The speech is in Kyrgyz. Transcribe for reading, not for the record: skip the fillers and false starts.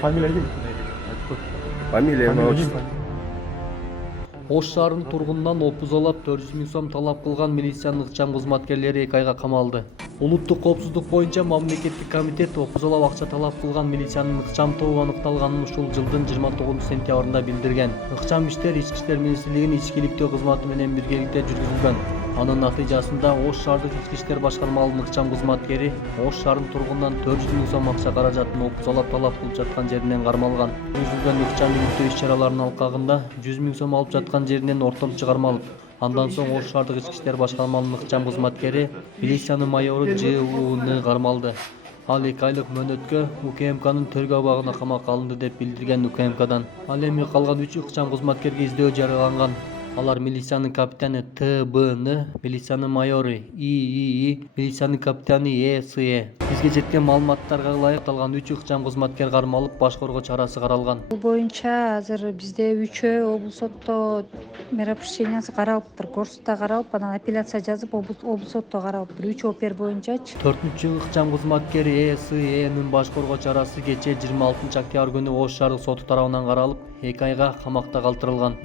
Фамилия ким? Фамилия отчество. Ош шаарынын тургунунан опузалап 400 000 сом талап кылган милициянын ыкчам кызматкерлери 2 айга камалды. Улуттук коопсуздук боюнча мамлекеттик комитет опузалап акча талап кылган милициянын ыкчам тобу аныкталганын ушул жылдын 29 сентябрында билдирген. Ыкчам иштер Ички иштер министрлигинин ичкиликтөө кызматы менен биргеликте жүргүзүлгөн. Анын натыйжасында Ош шаардык ички иштер башкармалыгынын ыкчам кызматкери Ош шаарынын тургунунан 400 000 сом акча каражатын опузалап талап кылып жаткан жеринен кармалган. Жүргүзүлгөн ыкчам иликтөө иш-чараларынын алкагында 100 000 сом алып жаткан жеринен ортом чыгармалып, андан соң Ош шаардык ички иштер башкармалыгынын ыкчам кызматкери милициянын майору Ж.У.ны кармалды. Ал 2 айлык мөөнөткө УКМКнын тергөө абагына камакка алынды деп билдирген УКМКдан. Ал эми калган 3 ыкчам кызматкерге издөө жарыяланган. Алар милициянын капитаны Т.Б.ны, милициянын майору И.И., милициянын капитаны Е.С.Е. Бизге жеткен маалыматтарга ылайык аталган 3 ыкчам кызматкер кармалып, баш коргоо чарасы каралган. Бул боюнча азыр бизде 3 облус сотто мероприятиясы каралыптыр. Горсудда каралып, анан апелляция жазып, облус сотто каралыптыр. 3 опер боюнчачы. 4-чү ыкчам кызматкери Е.С.Е.нин баш коргоо чарасы кечээ 26 октябрь күнү Ош шаардык соту тарабынан каралып, 2 айга камакта калтырылган.